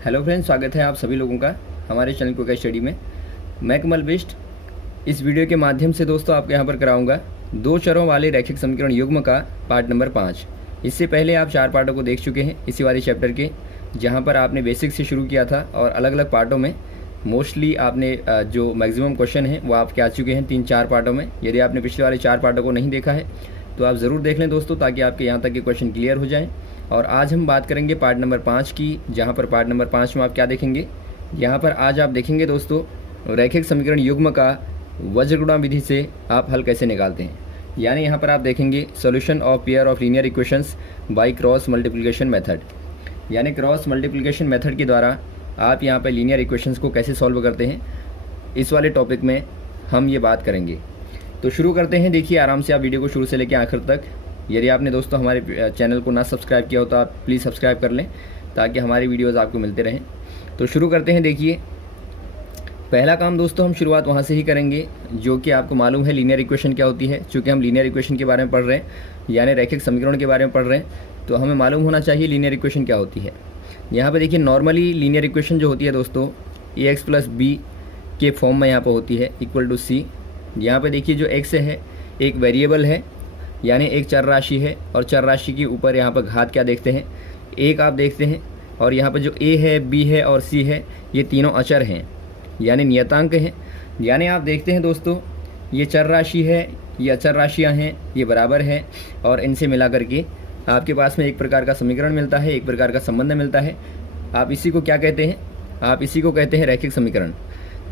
Hello friends, स्वागत है आप सभी लोगों का हमारे चैनल क्विक स्टडी में। मैं कमल बिष्ट। इस वीडियो के माध्यम से दोस्तों आपको यहाँ पर कराऊंगा दो चरों वाले रैखिक समीकरण युग्म का पार्ट नंबर 5। इससे पहले आप 4 पार्टों को देख चुके हैं इसी वाले चैप्टर के, जहाँ पर आपने बेसिक से शुरू किया था और अलग अलग पार्टों में मोस्टली आपने जो मैक्सिमम क्वेश्चन हैं वो आपके आ चुके हैं 3-4 पार्टों में। यदि आपने पिछले वाले 4 पार्टों को नहीं देखा है तो आप ज़रूर देख लें दोस्तों, ताकि आपके यहाँ तक के क्वेश्चन क्लियर हो जाएं। और आज हम बात करेंगे पार्ट नंबर 5 की, जहाँ पर पार्ट नंबर 5 में आप क्या देखेंगे। यहाँ पर आज आप देखेंगे दोस्तों रैखिक समीकरण युग्म का वज्रगुणा विधि से आप हल कैसे निकालते हैं। यानी यहाँ पर आप देखेंगे solution of pair of linear equations by cross multiplication method. यानी क्रॉस मल्टीप्लिकेशन मेथड के द्वारा आप यहाँ पर लीनियर इक्वेशंस को कैसे सॉल्व करते हैं, इस वाले टॉपिक में हम ये बात करेंगे। तो शुरू करते हैं। देखिए आराम से आप वीडियो को शुरू से लेकर आखिर तक। यदि आपने दोस्तों हमारे चैनल को ना सब्सक्राइब किया हो तो आप प्लीज़ सब्सक्राइब कर लें, ताकि हमारी वीडियोज़ आपको मिलते रहें। तो शुरू करते हैं। देखिए पहला काम दोस्तों हम शुरुआत वहाँ से ही करेंगे जो कि आपको मालूम है लीनियर इक्वेशन क्या होती है। चूँकि हम लीनियर इक्वेशन के बारे में पढ़ रहे हैं, यानी रैखिक समीकरण के बारे में पढ़ रहे हैं, तो हमें मालूम होना चाहिए लीनियर इक्वेशन क्या होती है। यहाँ पर देखिए नॉर्मली लीनियर इक्वेशन जो होती है दोस्तों ax + b के फॉर्म में यहाँ पर होती है इक्वल टू c। यहाँ पे देखिए जो x है एक वेरिएबल है, यानी एक चर राशि है, और चर राशि के ऊपर यहाँ पर घात क्या देखते हैं, एक आप देखते हैं। और यहाँ पर जो a है, b है और c है, ये तीनों अचर हैं, यानी नियतांक हैं। यानी आप देखते हैं दोस्तों ये चर राशि है, ये अचर राशियाँ हैं, ये बराबर है, और इनसे मिला करके आपके पास में एक प्रकार का समीकरण मिलता है, एक प्रकार का संबंध मिलता है। आप इसी को क्या कहते हैं, आप इसी को कहते हैं रैखिक समीकरण।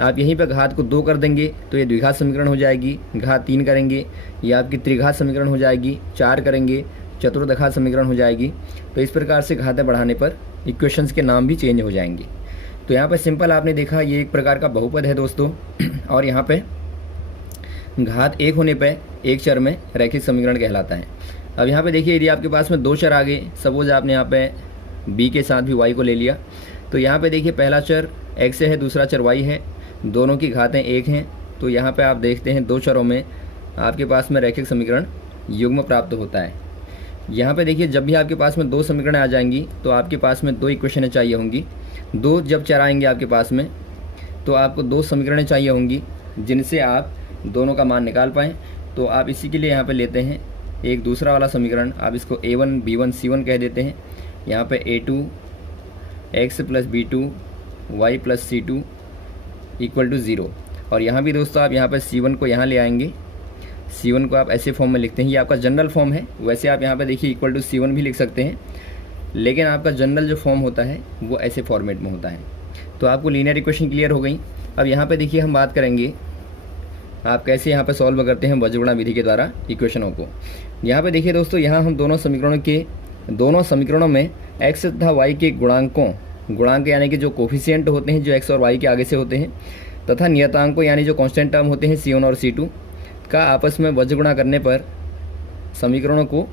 आप यहीं पर घात को 2 कर देंगे तो ये द्विघात समीकरण हो जाएगी, घात 3 करेंगे ये आपकी त्रिघात समीकरण हो जाएगी, 4 करेंगे चतुर्घात समीकरण हो जाएगी। तो इस प्रकार से घातें बढ़ाने पर इक्वेशंस के नाम भी चेंज हो जाएंगे। तो यहाँ पर सिंपल आपने देखा ये एक प्रकार का बहुपद है दोस्तों, और यहाँ पे घात 1 होने पर एक चर में रैखिक समीकरण कहलाता है। अब यहाँ पे देखिए यदि आपके पास में 2 चर आ गए, सपोज आपने यहाँ पे b के साथ भी y को ले लिया, तो यहाँ पे देखिए पहला चर x है, दूसरा चर y है, दोनों की घातें 1 हैं। तो यहाँ पे आप देखते हैं 2 चरों में आपके पास में रैखिक समीकरण युग्म प्राप्त होता है। यहाँ पे देखिए जब भी आपके पास में 2 समीकरण आ जाएंगी तो आपके पास में 2 इक्वेशनें चाहिए होंगी। 2 जब चर आएंगे आपके पास में तो आपको 2 समीकरणें चाहिए होंगी जिनसे आप दोनों का मान निकाल पाएँ। तो आप इसी के लिए यहाँ पर लेते हैं एक दूसरा वाला समीकरण, आप इसको a1 b1 c1 कह देते हैं। यहाँ पे a2 x + b2 y + c2 equal to 0। और यहाँ भी दोस्तों आप यहाँ पर c1 को यहाँ ले आएंगे, c1 को आप ऐसे फॉर्म में लिखते हैं, ये आपका जनरल फॉर्म है। वैसे आप यहाँ पर देखिए इक्वल टू c1 भी लिख सकते हैं, लेकिन आपका जनरल जो फॉर्म होता है वो ऐसे फॉर्मेट में होता है। तो आपको लीनियर इक्वेशन क्लियर हो गई। अब यहाँ पर देखिए हम बात करेंगे आप कैसे यहाँ पर सॉल्व करते हैं वज्रगुणा विधि के द्वारा इक्वेशनों को। यहाँ पे देखिए दोस्तों यहाँ हम दोनों समीकरणों में x तथा y के गुणांक यानी कि जो कोफिशिएंट होते हैं जो x और y के आगे से होते हैं, तथा नियतांकों यानी जो कांस्टेंट टर्म होते हैं c1 और c2 का आपस में वज्रगुणा करने पर समीकरणों को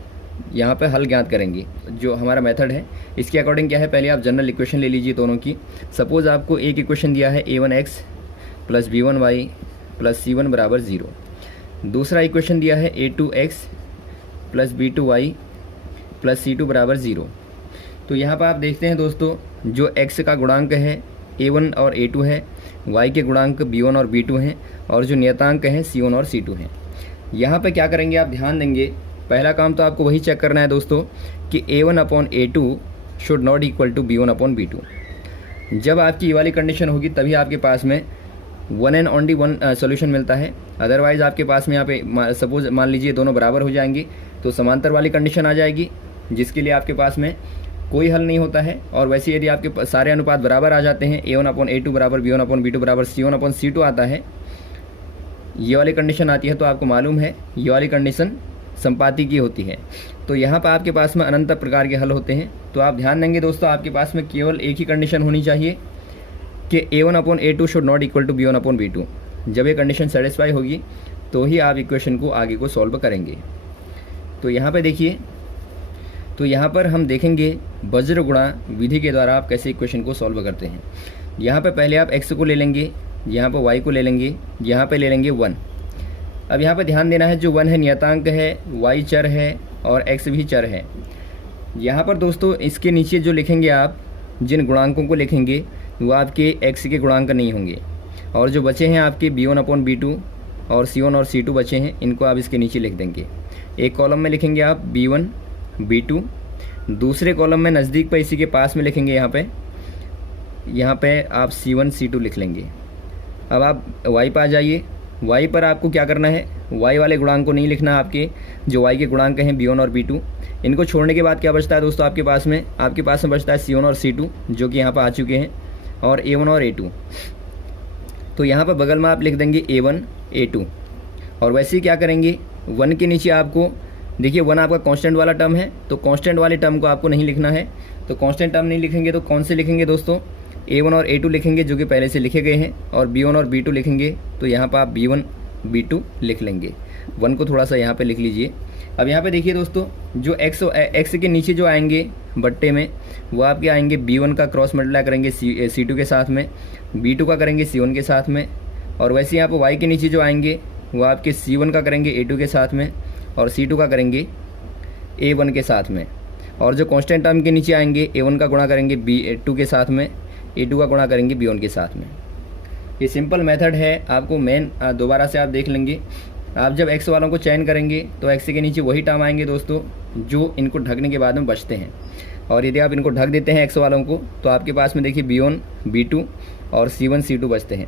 यहाँ पे हल ज्ञात करेंगे। जो हमारा मेथड है इसके अकॉर्डिंग क्या है, पहले आप जनरल इक्वेशन ले लीजिए दोनों की। सपोज़ आपको एक इक्वेशन दिया है a1x + b1y + c1 = 0। दूसरा इक्वेशन दिया है a2x + b2y + c2 = 0। तो यहाँ पर आप देखते हैं दोस्तों जो x का गुणांक है a1 और a2 है, y के गुणांक b1 और b2 हैं, और जो नियतांक हैं c1 और c2 हैं। यहाँ पे क्या करेंगे आप ध्यान देंगे, पहला काम तो आपको वही चेक करना है दोस्तों कि a1/a2 should not equal to b1/b2। जब आपकी ये वाली कंडीशन होगी तभी आपके पास में 1 एंड ओनली 1 सोल्यूशन मिलता है। अदरवाइज़ आपके पास में यहाँ पे सपोज मान लीजिए दोनों बराबर हो जाएंगे तो समांतर वाली कंडीशन आ जाएगी, जिसके लिए आपके पास में कोई हल नहीं होता है। और वैसे यदि आपके सारे अनुपात बराबर आ जाते हैं, a1/a2 = b1/b2 = c1/c2 आता है, ये वाली कंडीशन आती है, तो आपको मालूम है ये वाली कंडीशन संपाती की होती है। तो यहाँ पर आपके पास में अनंत प्रकार के हल होते हैं। तो आप ध्यान देंगे दोस्तों आपके पास में केवल एक ही कंडीशन होनी चाहिए कि a1/a2 should not equal to b1/b2। जब ये कंडीशन सेटिस्फाई होगी तो ही आप इक्वेशन को आगे को सॉल्व करेंगे। तो यहाँ पे देखिए, तो यहाँ पर हम देखेंगे वज्रगुणा विधि के द्वारा आप कैसे इक्वेशन को सॉल्व करते हैं। यहाँ पे पहले आप x को ले लेंगे, यहाँ पर y को ले लेंगे, यहाँ पे ले लेंगे 1। अब यहाँ पे ध्यान देना है जो 1 है नियतांक है, y चर है और x भी चर है। यहाँ पर दोस्तों इसके नीचे जो लिखेंगे आप जिन गुणांकों को लिखेंगे वो आपके x के गुणांक नहीं होंगे। और जो बचे हैं आपके b1/b2 और c1 और c2 बचे हैं, इनको आप इसके नीचे लिख देंगे। एक कॉलम में लिखेंगे आप b1 b2, दूसरे कॉलम में नज़दीक पर इसी के पास में लिखेंगे यहाँ पे आप c1 c2 लिख लेंगे। अब आप y पर आ जाइए। y पर आपको क्या करना है, y वाले गुणांक को नहीं लिखना, आपके जो y के गुणांक हैं b1 और b2, इनको छोड़ने के बाद क्या बचता है दोस्तों आपके पास में बचता है c1 और c2 जो कि यहाँ पर आ चुके हैं, और a1 और a2। तो यहाँ पर बगल में आप लिख देंगे a1 a2। और वैसे ही क्या करेंगे, 1 के नीचे आपको देखिए 1 आपका कांस्टेंट वाला टर्म है, तो कांस्टेंट वाले टर्म को आपको नहीं लिखना है। तो कांस्टेंट टर्म नहीं लिखेंगे तो कौन से लिखेंगे दोस्तों, a1 और a2 लिखेंगे जो कि पहले से लिखे गए हैं, और b1 और b2 लिखेंगे। तो यहाँ पर आप b1 b2 लिख लेंगे। 1 को थोड़ा सा यहाँ पे लिख लीजिए। अब यहाँ पे देखिए दोस्तों, जो x के नीचे जो आएंगे बट्टे में, वो आपके आएंगे b1 का क्रॉस मल्टीप्लाई करेंगे c2 के साथ में, b2 का करेंगे c1 के साथ में, और वैसे यहाँ पर y के नीचे जो आएंगे वो आपके c1 का करेंगे a2 के साथ में, और c2 का करेंगे a1 के साथ में। और जो कांस्टेंट टर्म के नीचे आएंगे a1 का गुणा करेंगे b2 के साथ में, a2 का गुणा करेंगे b1 के साथ में। ये सिंपल मेथड है, आपको मेन दोबारा से आप देख लेंगे। आप जब x वालों को चयन करेंगे तो x के नीचे वही टर्म आएंगे दोस्तों जो इनको ढकने के बाद में बचते हैं। और यदि आप इनको ढक देते हैं x वालों को, तो आपके पास में देखिए b1 b2 और c1 c2 बचते हैं।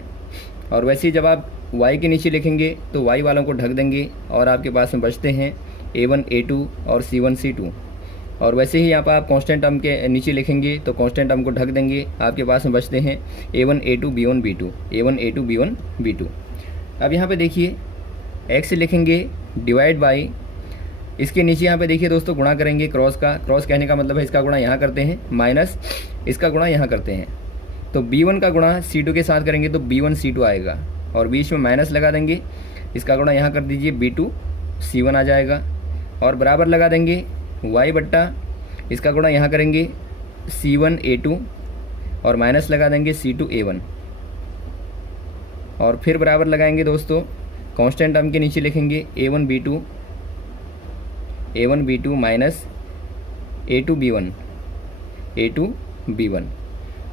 और वैसे ही जब आप y के नीचे लिखेंगे तो y वालों को ढक देंगे और आपके पास में बचते हैं a1 a2 और c1 c2। और वैसे ही यहाँ पर आप कांस्टेंट टर्म के नीचे लिखेंगे तो कांस्टेंट टर्म को ढक देंगे, आपके पास में बचते हैं a1 a2 b1 b2, a1 a2 b1 b2। अब यहाँ पे देखिए x लिखेंगे डिवाइड बाई, इसके नीचे यहाँ पे देखिए दोस्तों गुणा करेंगे क्रॉस का। क्रॉस कहने का मतलब है इसका गुणा यहाँ करते हैं, माइनस इसका गुणा यहाँ करते हैं। तो b1 का गुणा c2 के साथ करेंगे तो b1 c2 आएगा, और बीच में माइनस लगा देंगे, इसका गुणा यहाँ कर दीजिए b2 c1 आ जाएगा, और बराबर लगा देंगे y बट्टा इसका गुणा यहाँ करेंगे c1 a2, और माइनस लगा देंगे c2 a1, और फिर बराबर लगाएंगे दोस्तों, कांस्टेंट टर्म के नीचे लिखेंगे a1 b2 minus a2 b1।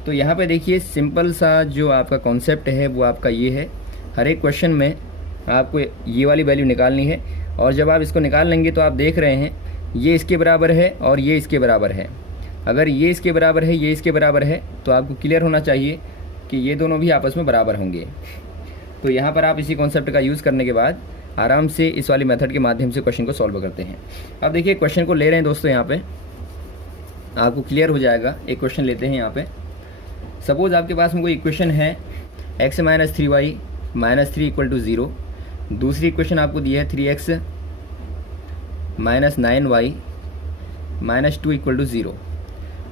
तो यहाँ पे देखिए सिंपल सा जो आपका कॉन्सेप्ट है वो आपका ये है। हर एक क्वेश्चन में आपको ये वाली वैल्यू निकालनी है, और जब आप इसको निकाल लेंगे तो आप देख रहे हैं ये इसके बराबर है और ये इसके बराबर है। अगर ये इसके बराबर है, ये इसके बराबर है, तो आपको क्लियर होना चाहिए कि ये दोनों भी आपस में बराबर होंगे। तो यहाँ पर आप इसी कॉन्सेप्ट का यूज़ करने के बाद आराम से इस वाली मेथड के माध्यम से क्वेश्चन को सॉल्व करते हैं। अब देखिए क्वेश्चन को ले रहे हैं दोस्तों, यहाँ पे आपको क्लियर हो जाएगा। एक क्वेश्चन लेते हैं यहाँ पे। सपोज आपके पास में कोई इक्वेशन है x - 3y - 3 = 0। दूसरी इक्वेशन आपको दी है 3x - 9y - 2 = 0।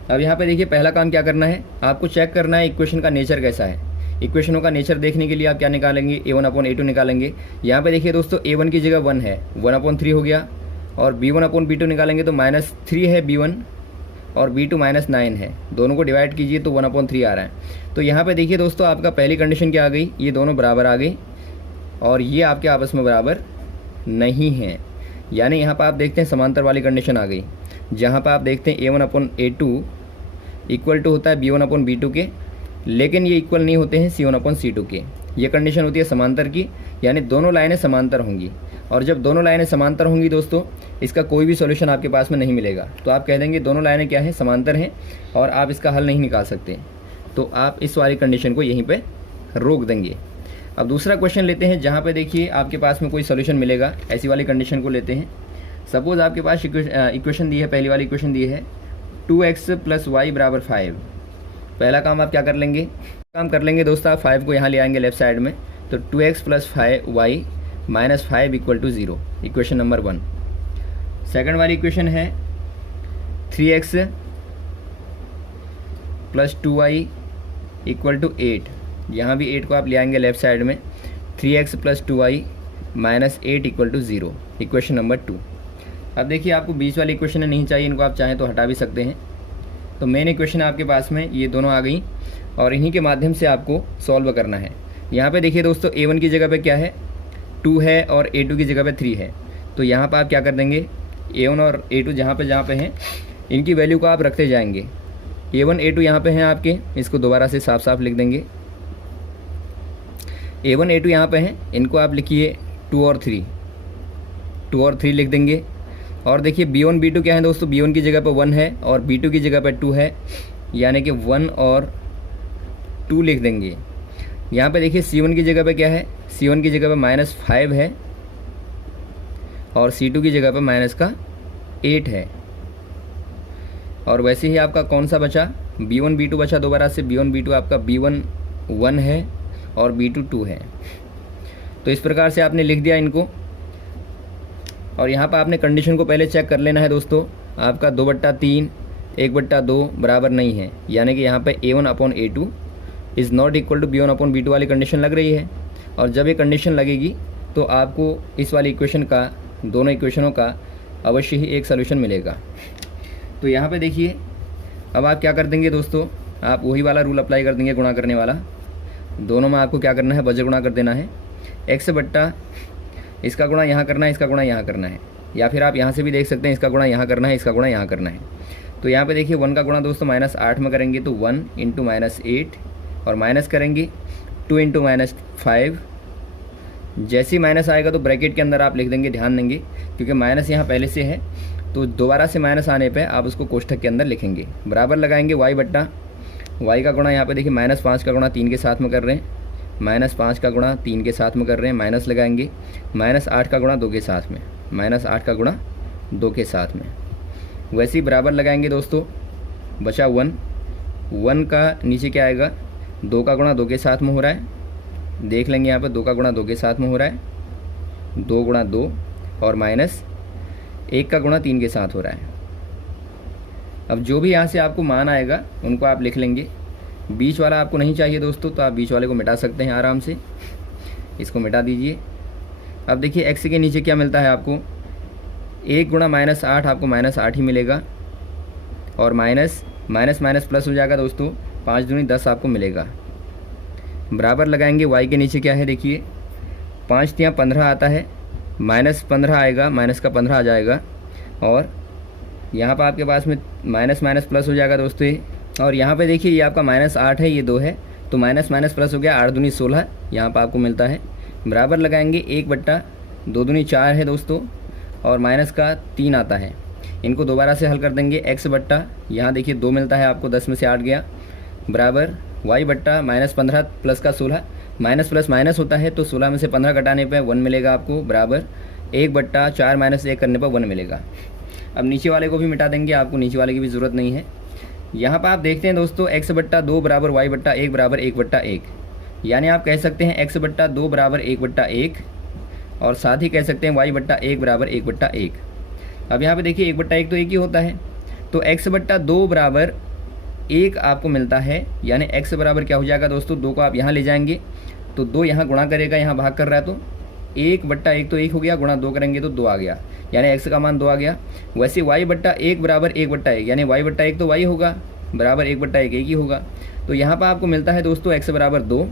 अब यहाँ पे देखिए पहला काम क्या करना है, आपको चेक करना है इक्वेशन का नेचर कैसा है। इक्वेशनों का नेचर देखने के लिए आप क्या निकालेंगे, a1/a2 निकालेंगे। यहाँ पे देखिए दोस्तों a1 की जगह 1 है, 1/3 हो गया, और b1/b2 निकालेंगे तो -3 है b1 और b2 -9 है। दोनों को डिवाइड कीजिए तो 1/3 आ रहा है। तो यहाँ पे देखिए दोस्तों आपका पहली कंडीशन क्या आ गई, ये दोनों बराबर आ गई, और ये आपके आपस में बराबर नहीं है। यानी यहाँ पर आप देखते हैं समांतर वाली कंडीशन आ गई, जहाँ पर आप देखते हैं a1/a2 इक्वल टू होता है b1/b2 के, लेकिन ये इक्वल नहीं होते हैं c1/c2 के। ये कंडीशन होती है समांतर की, यानी दोनों लाइनें समांतर होंगी। और जब दोनों लाइनें समांतर होंगी दोस्तों, इसका कोई भी सॉल्यूशन आपके पास में नहीं मिलेगा। तो आप कह देंगे दोनों लाइनें क्या हैं, समांतर हैं, और आप इसका हल नहीं निकाल सकते। तो आप इस वाली कंडीशन को यहीं पे रोक देंगे। अब दूसरा क्वेश्चन लेते हैं, जहाँ पे देखिए आपके पास में कोई सॉल्यूशन मिलेगा। ऐसी वाली कंडीशन को लेते हैं। सपोज आपके पास इक्वेशन दी है, पहली वाली इक्वेशन दी है 2x + y = 5। पहला काम आप क्या कर लेंगे, दोस्तों आप 5 को यहाँ ले आएंगे लेफ्ट साइड में, तो 2x + 5y - 5 = 0, equation number 1। Second वाली इक्वेशन है 3x + 2y = 8। यहाँ भी 8 को आप ले आएंगे लेफ्ट साइड में, 3x + 2y - 8 = 0, इक्वेशन नंबर 2। अब देखिए आपको बीच वाली इक्वेशन नहीं चाहिए, इनको आप चाहें तो हटा भी सकते हैं। तो मेन इक्वेशन आपके पास में ये दोनों आ गई, और इन्हीं के माध्यम से आपको सॉल्व करना है। यहाँ पे देखिए दोस्तों a1 की जगह पे क्या है, 2 है, और a2 की जगह पे 3 है। तो यहाँ पर आप क्या कर देंगे, a1 और a2 जहाँ पे हैं, इनकी वैल्यू को आप रखते जाएंगे। A1 A2 यहाँ पे हैं आपके, इसको दोबारा से साफ साफ लिख देंगे। A1 A2 यहाँ पे हैं, इनको आप लिखिए 2 और 3, 2 और 3 लिख देंगे। और देखिए B1 B2 क्या है दोस्तों, B1 की जगह पर 1 है और B2 की जगह पर 2 है, यानी कि 1 और 2 लिख देंगे। यहाँ पे देखिए C1 की जगह पे क्या है, C1 की जगह पे -5 है और C2 की जगह पे -8 है। और वैसे ही आपका कौन सा बचा, B1 B2 बचा दोबारा से। B1 B2 आपका B1 1 है और B2 2 है। तो इस प्रकार से आपने लिख दिया इनको। और यहाँ पर आपने कंडीशन को पहले चेक कर लेना है दोस्तों, आपका 2/3 1/2 बराबर नहीं है, यानी कि यहाँ पे A1/A2 is not equal to B1/B2 वाली कंडीशन लग रही है। और जब ये कंडीशन लगेगी तो आपको इस वाली इक्वेशन का, दोनों इक्वेशनों का अवश्य ही एक सोल्यूशन मिलेगा। तो यहाँ पे देखिए अब आप क्या कर देंगे दोस्तों, आप वही वाला रूल अप्लाई कर देंगे, गुणा करने वाला। दोनों में आपको क्या करना है, वज्र गुणा कर देना है। x बट्टा इसका गुणा यहाँ करना है, इसका गुणा यहाँ करना है, या फिर आप यहाँ से भी देख सकते हैं, इसका गुणा यहाँ करना है, इसका गुणा यहाँ करना है। तो यहाँ पे देखिए 1 का गुणा दोस्तों -8 में करेंगे तो 1 × -8 और माइनस करेंगे 2 × -5। जैसे ही माइनस आएगा तो ब्रैकेट के अंदर आप लिख देंगे, ध्यान देंगे क्योंकि माइनस यहाँ पहले से है, तो दोबारा से माइनस आने पे आप उसको कोष्ठक के अंदर लिखेंगे। बराबर लगाएंगे y बट्टा y का गुणा, यहाँ पे देखिए -5 का गुणा 3 के साथ में कर रहे हैं, -5 का गुणा 3 के साथ में कर रहे हैं, माइनस लगाएंगे -8 का गुणा 2 के साथ में, -8 का गुणा 2 के साथ में। वैसे ही बराबर लगाएंगे दोस्तों, बचा 1 का नीचे क्या आएगा, 2 का गुणा 2 के साथ में हो रहा है, देख लेंगे यहाँ पर 2 का गुणा 2 के साथ में हो रहा है, 2 × 2 और -1 का गुणा 3 के साथ हो रहा है। अब जो भी यहाँ से आपको मान आएगा उनको आप लिख लेंगे। बीच वाला आपको नहीं चाहिए दोस्तों, तो आप बीच वाले को मिटा सकते हैं आराम से, इसको मिटा दीजिए। अब देखिए x के नीचे क्या मिलता है आपको, 1 × -8 आपको -8 ही मिलेगा और माइनस माइनस प्लस हो जाएगा दोस्तों, 5 दूनी 10 आपको मिलेगा। बराबर लगाएंगे y के नीचे क्या है, देखिए 5 × 15 आता है, -15 आएगा, माइनस का 15 आ जाएगा और यहाँ पर आपके पास में माइनस प्लस हो जाएगा दोस्तों। और यहाँ पे देखिए ये आपका -8 है, ये 2 है, तो माइनस प्लस हो गया, 8 दूनी 16 यहाँ पर आपको मिलता है। बराबर लगाएंगे 1 बट्टा 2 दूनी 4 है दोस्तों और माइनस का 3 आता है। इनको दोबारा से हल कर देंगे, x बट्टा यहाँ देखिए 2 मिलता है आपको, 10 में से 8 गया, बराबर y बट्टा -15 प्लस का 16, माइनस प्लस माइनस होता है तो 16 में से 15 घटाने पर 1 मिलेगा आपको, बराबर 1 बट्टा 4 - 1 करने पर 1 मिलेगा। अब नीचे वाले को भी मिटा देंगे, आपको नीचे वाले की भी ज़रूरत नहीं है। यहाँ पर आप देखते हैं दोस्तों x बट्टा 2 बराबर y बट्टा 1 बराबर 1/1, यानी आप कह सकते हैं x बट्टा 2 बराबर 1/1 और साथ ही कह सकते हैं y बट्टा 1 बराबर 1/1। अब यहाँ पे देखिए 1/1 तो 1 ही होता है, तो x बट्टा 2 बराबर 1 आपको मिलता है, यानी x बराबर क्या हो जाएगा दोस्तों, 2 को आप यहाँ ले जाएंगे तो 2 यहाँ गुणा करेगा, यहाँ भाग कर रहा है तो 1/1 तो 1 हो गया, गुणा 2 करेंगे तो 2 आ गया, यानी x का मान 2 आ गया। वैसे y बट्टा 1 बराबर 1/1, यानी y बट्टा 1 तो y होगा, बराबर 1/1 1 ही होगा। तो यहाँ पर आपको मिलता है दोस्तों x बराबर 2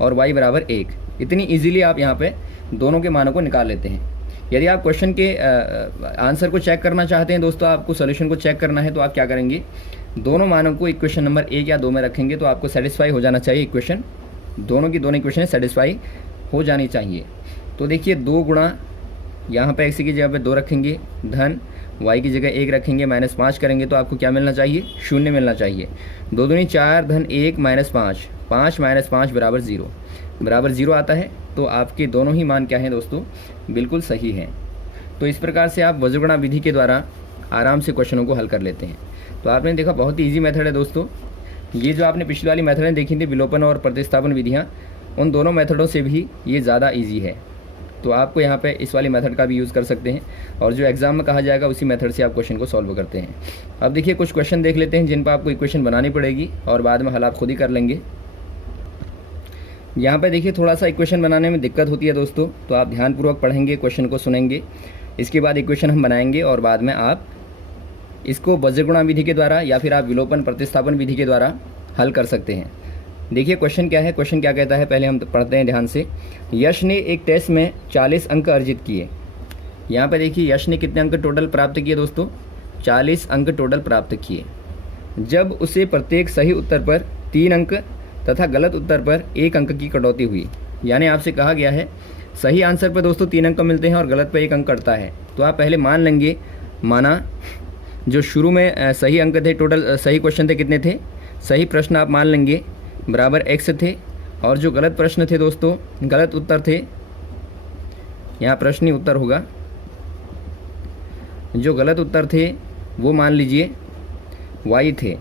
और y बराबर 1। इतनी इजीली आप यहाँ पे दोनों के मानों को निकाल लेते हैं। यदि आप क्वेश्चन के आंसर को चेक करना चाहते हैं दोस्तों, आपको सोल्यूशन को चेक करना है, तो आप क्या करेंगे, दोनों मानों को इक्वेशन नंबर 1 या 2 में रखेंगे तो आपको सेटिस्फाई हो जाना चाहिए इक्वेशन, दोनों की दोनों इक्वेशन सेटिस्फाई हो जानी चाहिए। तो देखिए 2 गुणा यहाँ पर x की जगह पे 2 रखेंगे, धन y की जगह 1 रखेंगे, -5 करेंगे तो आपको क्या मिलना चाहिए, 0 मिलना चाहिए। 2 दूनी 4 धन 1 -5, 5 - 5 बराबर 0, बराबर 0 आता है। तो आपके दोनों ही मान क्या हैं दोस्तों, बिल्कुल सही हैं। तो इस प्रकार से आप वज्रगुणा विधि के द्वारा आराम से क्वेश्चनों को हल कर लेते हैं। तो आपने देखा बहुत ही ईजी मेथड है दोस्तों। ये जो आपने पिछली वाली मेथडें देखी थी, विलोपन और प्रतिस्थापन विधियाँ, उन दोनों मेथडों से भी ये ज़्यादा ईजी है। तो आपको यहाँ पे इस वाली मेथड का भी यूज़ कर सकते हैं और जो एग्जाम में कहा जाएगा उसी मेथड से आप क्वेश्चन को सॉल्व करते हैं। अब देखिए कुछ क्वेश्चन देख लेते हैं जिन पर आपको इक्वेशन बनानी पड़ेगी और बाद में हल आप खुद ही कर लेंगे। यहाँ पे देखिए थोड़ा सा इक्वेशन बनाने में दिक्कत होती है दोस्तों, तो आप ध्यानपूर्वक पढ़ेंगे, क्वेश्चन को सुनेंगे, इसके बाद इक्वेशन हम बनाएंगे और बाद में आप इसको वज्रगुणा विधि के द्वारा या फिर आप विलोपन प्रतिस्थापन विधि के द्वारा हल कर सकते हैं। देखिए क्वेश्चन क्या है, क्वेश्चन क्या कहता है, पहले हम पढ़ते हैं ध्यान से। यश ने एक टेस्ट में 40 अंक अर्जित किए। यहाँ पे देखिए यश ने कितने अंक टोटल प्राप्त किए दोस्तों, 40 अंक टोटल प्राप्त किए। जब उसे प्रत्येक सही उत्तर पर 3 अंक तथा गलत उत्तर पर 1 अंक की कटौती हुई। यानी आपसे कहा गया है सही आंसर पर दोस्तों 3 अंक मिलते हैं और गलत पर 1 अंक कटता है। तो आप पहले मान लेंगे, माना जो शुरू में सही अंक थे, टोटल सही क्वेश्चन थे कितने थे, सही प्रश्न आप मान लेंगे बराबर x थे, और जो गलत प्रश्न थे दोस्तों, गलत उत्तर थे, यहाँ प्रश्न ही उत्तर होगा, जो गलत उत्तर थे वो मान लीजिए y थे।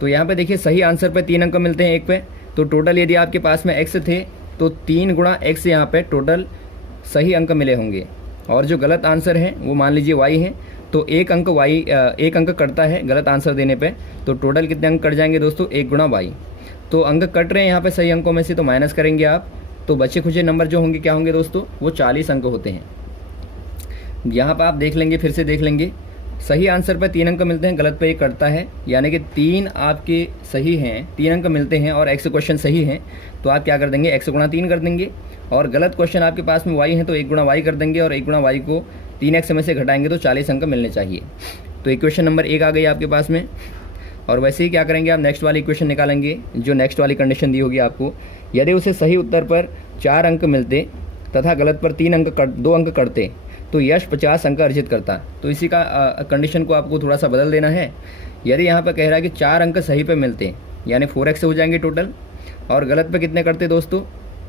तो यहाँ पे देखिए सही आंसर पे 3 अंक मिलते हैं 1 पे, तो टोटल यदि आपके पास में x थे तो 3 गुणा x यहाँ पे टोटल सही अंक मिले होंगे, और जो गलत आंसर है वो मान लीजिए y है, तो 1 अंक कटता है गलत आंसर देने पे, तो टोटल कितने अंक कट जाएंगे दोस्तों, 1 गुणा y। तो अंक कट रहे हैं यहाँ पे सही अंकों में से, तो माइनस करेंगे आप, तो बचे खुचे नंबर जो होंगे क्या होंगे दोस्तों, वो 40 अंक होते हैं। यहाँ पर आप देख लेंगे, फिर से देख लेंगे, सही आंसर पर 3 अंक मिलते हैं, गलत पे 1 कटता है, यानी कि 3 आपके सही हैं, 3 अंक मिलते हैं और x क्वेश्चन सही है, तो आप क्या कर देंगे, x गुणा 3 कर देंगे, और गलत क्वेश्चन आपके पास में y है तो 1 गुणा y कर देंगे, और 1 गुणा y को 3x में से घटाएंगे तो 40 अंक मिलने चाहिए। तो इक्वेशन नंबर 1 आ गई आपके पास में। और वैसे ही क्या करेंगे, आप नेक्स्ट वाली इक्वेशन निकालेंगे, जो नेक्स्ट वाली कंडीशन दी होगी आपको, यदि उसे सही उत्तर पर 4 अंक मिलते तथा गलत पर 2 अंक कटते तो यश 50 अंक अर्जित करता। तो इसी का कंडीशन को आपको थोड़ा सा बदल देना है। यदि यहाँ पर कह रहा है कि 4 अंक सही पे मिलते, यानी 4x हो जाएंगे टोटल, और गलत पे कितने करते दोस्तों,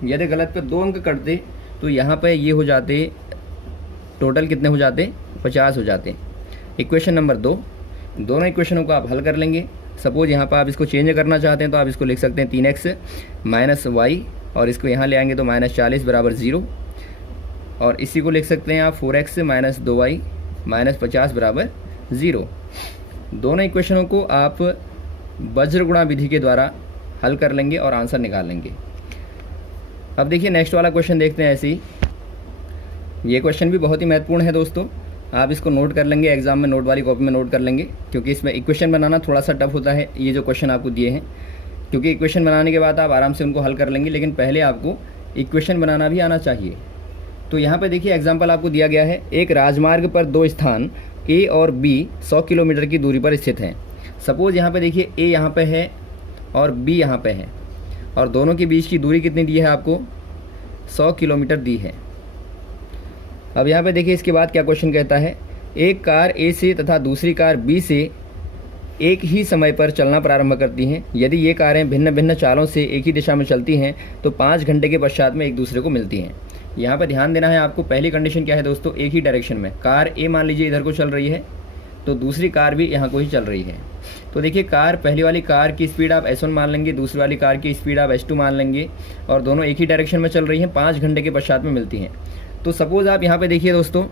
यदि गलत पे 2 अंक करते तो यहाँ पे ये हो जाते, टोटल कितने हो जाते, 50 हो जाते। इक्वेशन नंबर 2, दोनों इक्वेशनों को आप हल कर लेंगे। सपोज यहाँ पर आप इसको चेंज करना चाहते हैं तो आप इसको लिख सकते हैं 3x माइनस y, और इसको यहाँ ले आएंगे तो -40 बराबर 0, और इसी को लिख सकते हैं आप 4x माइनस 2y माइनस 50 बराबर 0। दोनों इक्वेशनों को आप वज्र गुणा विधि के द्वारा हल कर लेंगे और आंसर निकाल लेंगे। अब देखिए नेक्स्ट वाला क्वेश्चन देखते हैं। ऐसे ही ये क्वेश्चन भी बहुत ही महत्वपूर्ण है दोस्तों, आप इसको नोट कर लेंगे, एग्जाम में नोट वाली कॉपी में नोट कर लेंगे, क्योंकि इसमें इक्वेशन बनाना थोड़ा सा टफ होता है, ये जो क्वेश्चन आपको दिए हैं, क्योंकि इक्वेशन बनाने के बाद आप आराम से उनको हल कर लेंगे, लेकिन पहले आपको इक्वेशन बनाना भी आना चाहिए। तो यहाँ पे देखिए एग्जाम्पल आपको दिया गया है, एक राजमार्ग पर 2 स्थान A और B 100 किलोमीटर की दूरी पर स्थित हैं। सपोज यहाँ पे देखिए A यहाँ पे है और B यहाँ पे है, और दोनों के बीच की दूरी कितनी दी है आपको, 100 किलोमीटर दी है। अब यहाँ पे देखिए इसके बाद क्या क्वेश्चन कहता है, एक कार A से तथा दूसरी कार B से एक ही समय पर चलना प्रारंभ करती हैं। यदि ये कारें भिन्न भिन्न चालों से एक ही दिशा में चलती हैं तो 5 घंटे के पश्चात में एक दूसरे को मिलती हैं। यहाँ पर ध्यान देना है आपको, पहली कंडीशन क्या है दोस्तों, एक ही डायरेक्शन में कार A मान लीजिए इधर को चल रही है, तो दूसरी कार भी यहाँ को ही चल रही है। तो देखिए कार, पहली वाली कार की स्पीड आप S1 मान लेंगे, दूसरी वाली कार की स्पीड आप S2 मान लेंगे, और दोनों एक ही डायरेक्शन में चल रही हैं, 5 घंटे के पश्चात में मिलती हैं। तो सपोज़ आप यहाँ पे देखिए दोस्तों,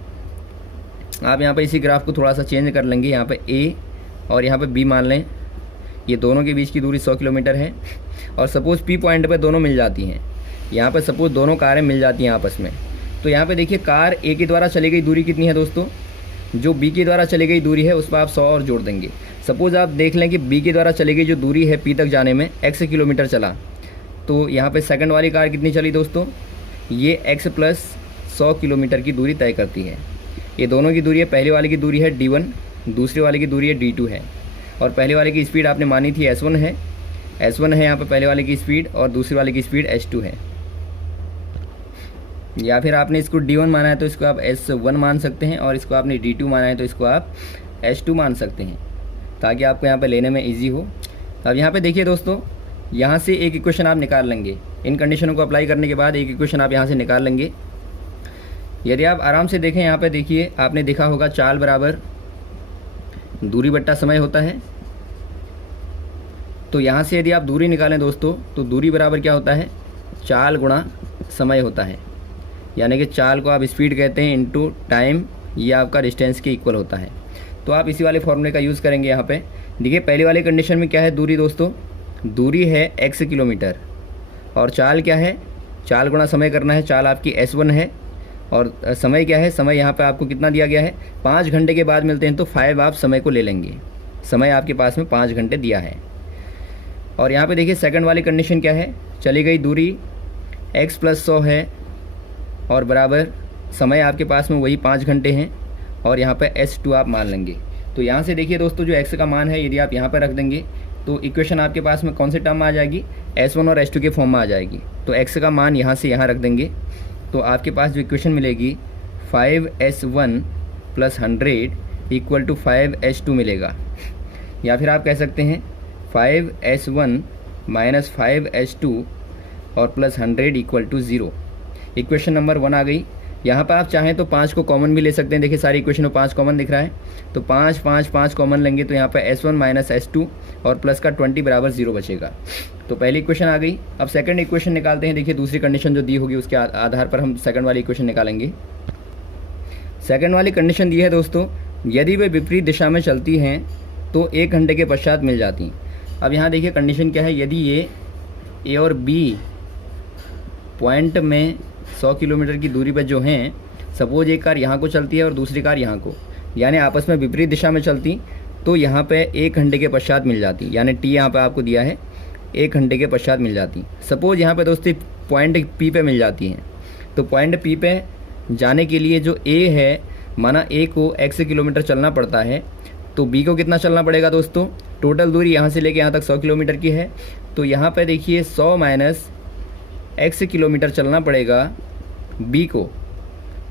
आप यहाँ पे इसी ग्राफ को थोड़ा सा चेंज कर लेंगे, यहाँ पे A और यहाँ पे B मान लें, ये दोनों के बीच की दूरी 100 किलोमीटर है, और सपोज़ P पॉइंट पे दोनों मिल जाती हैं, यहाँ पे सपोज़ दोनों कारें मिल जाती हैं आपस में। तो यहाँ पे देखिए कार A के द्वारा चली गई दूरी कितनी है दोस्तों, जो B के द्वारा चली गई दूरी है उस पर आप 100 और जोड़ देंगे। सपोज़ आप देख लें कि B के द्वारा चली गई जो दूरी है P तक जाने में x किलोमीटर चला, तो यहाँ पे सेकंड वाली कार कितनी चली दोस्तों, ये x प्लस 100 किलोमीटर की दूरी तय करती है। ये दोनों की दूरी है, पहले वाले की दूरी है d1, दूसरे वाले की दूरी है d2 है, और पहले वाले की स्पीड आपने मानी थी s1 है, यहाँ पे पहले वाले की स्पीड, और दूसरे वाले की स्पीड s2 है। या फिर आपने इसको d1 माना है तो इसको आप s1 मान सकते हैं, और इसको आपने d2 माना है तो इसको आप s2 मान सकते हैं, ताकि आपको यहाँ पे लेने में इजी हो। अब यहाँ पे देखिए दोस्तों, यहाँ से एक इक्वेशन आप निकाल लेंगे, इन कंडीशनों को अप्लाई करने के बाद एक इक्वेशन आप यहाँ से निकाल लेंगे। यदि आप आराम से देखें, यहाँ पे देखिए आपने देखा होगा चाल बराबर दूरी बट्टा समय होता है। तो यहाँ से यदि आप दूरी निकालें दोस्तों, तो दूरी बराबर क्या होता है, चाल गुणा समय होता है, यानी कि चाल को आप स्पीड कहते हैं इनटू टाइम, ये आपका डिस्टेंस के इक्वल होता है। तो आप इसी वाले फॉर्मूले का यूज़ करेंगे। यहाँ पे देखिए पहले वाले कंडीशन में क्या है दूरी दोस्तों, दूरी है x किलोमीटर, और चाल क्या है, चाल गुणा समय करना है, चाल आपकी s1 है, और समय क्या है, समय यहाँ पे आपको कितना दिया गया है, 5 घंटे के बाद मिलते हैं, तो 5 आप समय को ले लेंगे, समय आपके पास में 5 घंटे दिया है। और यहाँ पे देखिए सेकंड वाली कंडीशन क्या है, चली गई दूरी x प्लस 100 है, और बराबर समय आपके पास में वही 5 घंटे हैं, और यहाँ पे s2 आप मान लेंगे। तो यहाँ से देखिए दोस्तों, जो x का मान है यदि आप यहाँ पर रख देंगे तो इक्वेशन आपके पास में कौन से टर्म में आ जाएगी, S1 और S2 के फॉर्म में आ जाएगी। तो x का मान यहाँ से यहाँ रख देंगे तो आपके पास जो इक्वेशन मिलेगी 5S1 + 100 = 5S2 मिलेगा। या फिर आप कह सकते हैं 5S1 - 5S2 और +100 = 0। इक्वेशन नंबर 1 आ गई। यहाँ पर आप चाहें तो 5 को कॉमन भी ले सकते हैं। देखिए सारी इक्वेशन में 5 कॉमन दिख रहा है, तो 5 5 5 कॉमन लेंगे तो यहाँ पर S1 - S2 और प्लस का 20 = 0 बचेगा। तो पहली इक्वेशन आ गई। अब सेकंड इक्वेशन निकालते हैं। देखिए दूसरी कंडीशन जो दी होगी उसके आधार पर हम सेकंड वाली इक्वेशन निकालेंगे। सेकंड वाली कंडीशन दी है दोस्तों, यदि वे विपरीत दिशा में चलती हैं तो 1 घंटे के पश्चात मिल जाती हैं। अब यहाँ देखिए कंडीशन क्या है, यदि ये ए और बी पॉइंट में 100 किलोमीटर की दूरी पर जो हैं, सपोज एक कार यहाँ को चलती है और दूसरी कार यहाँ को, यानी आपस में विपरीत दिशा में चलती, तो यहाँ पे 1 घंटे के पश्चात मिल जाती, यानी टी यहाँ पे आपको दिया है 1 घंटे के पश्चात मिल जाती। सपोज यहाँ पे दोस्तों पॉइंट पी पे मिल जाती हैं, तो पॉइंट पी पे जाने के लिए जो ए है, माना ए को x किलोमीटर चलना पड़ता है, तो बी को कितना चलना पड़ेगा दोस्तों। टोटल दूरी यहाँ से लेके यहाँ तक 100 किलोमीटर की है, तो यहाँ पे देखिए 100 - x किलोमीटर चलना पड़ेगा बी को।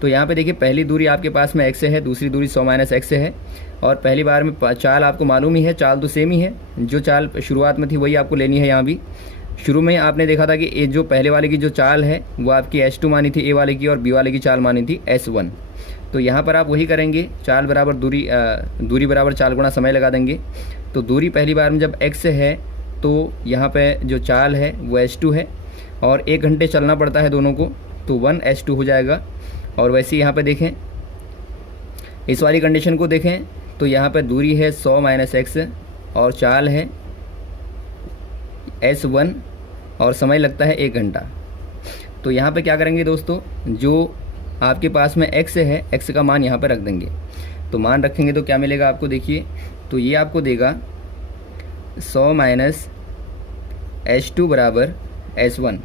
तो यहाँ पे देखिए पहली दूरी आपके पास में x है, दूसरी दूरी 100 - x है, और पहली बार में चाल आपको मालूम ही है, चाल तो सेम ही है, जो चाल शुरुआत में थी वही आपको लेनी है। यहाँ भी शुरू में आपने देखा था कि ये जो पहले वाले की जो चाल है वो आपकी S2 मानी थी ए वाले की, और बी वाले की चाल मानी थी S1। तो यहाँ पर आप वही करेंगे, चाल बराबर दूरी बराबर चाल गुणा समय लगा देंगे। तो दूरी पहली बार में जब x है तो यहाँ पे जो चाल है वो S2 है, और 1 घंटे चलना पड़ता है दोनों को, तो 1S2 हो जाएगा। और वैसे यहाँ पे देखें, इस वाली कंडीशन को देखें तो यहाँ पे दूरी है 100 - x और चाल है S1 और समय लगता है 1 घंटा। तो यहाँ पे क्या करेंगे दोस्तों, जो आपके पास में x है, x का मान यहाँ पर रख देंगे। तो मान रखेंगे तो क्या मिलेगा आपको, देखिए तो ये आपको देगा 100 - S2 = S1।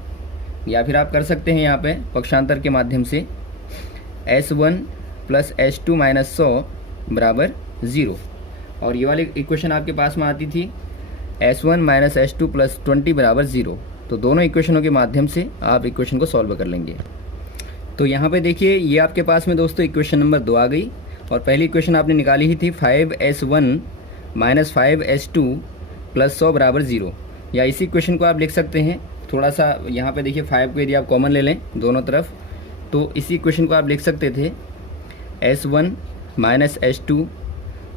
या फिर आप कर सकते हैं यहाँ पे पक्षांतर के माध्यम से S1 + S2 - 100 = 0। और ये वाली इक्वेशन आपके पास में आती थी S1 - S2 + 20 = 0। तो दोनों इक्वेशनों के माध्यम से आप इक्वेशन को सॉल्व कर लेंगे। तो यहाँ पे देखिए ये आपके पास में दोस्तों इक्वेशन नंबर 2 आ गई, और पहली इक्वेशन आपने निकाली ही थी 5S1 - 5S2 + 100 = 0। या इसी इक्वेशन को आप लिख सकते हैं, थोड़ा सा यहाँ पे देखिए 5 को यदि आप कॉमन ले लें दोनों तरफ, तो इसी इक्वेशन को आप लिख सकते थे S1 - S2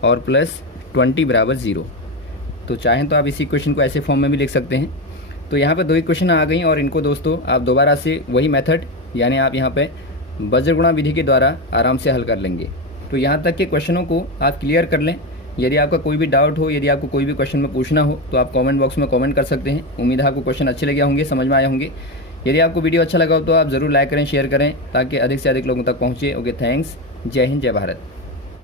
और +20 = 0। तो चाहें तो आप इसी इक्वेशन को ऐसे फॉर्म में भी लिख सकते हैं। तो यहाँ पे 2 इक्वेशन आ गई, और इनको दोस्तों आप दोबारा से वही मेथड, यानी आप यहाँ पे वज्रगुणा विधि के द्वारा आराम से हल कर लेंगे। तो यहाँ तक के क्वेश्चनों को आप क्लियर कर लें। यदि आपका कोई भी डाउट हो, यदि आपको कोई भी क्वेश्चन में पूछना हो, तो आप कमेंट बॉक्स में कमेंट कर सकते हैं। उम्मीद है आपको क्वेश्चन अच्छे लगे होंगे, समझ में आए होंगे। यदि आपको वीडियो अच्छा लगा हो तो आप ज़रूर लाइक करें, शेयर करें, ताकि अधिक से अधिक लोगों तक पहुँचे। Okay, thanks. जय हिंद, जय भारत।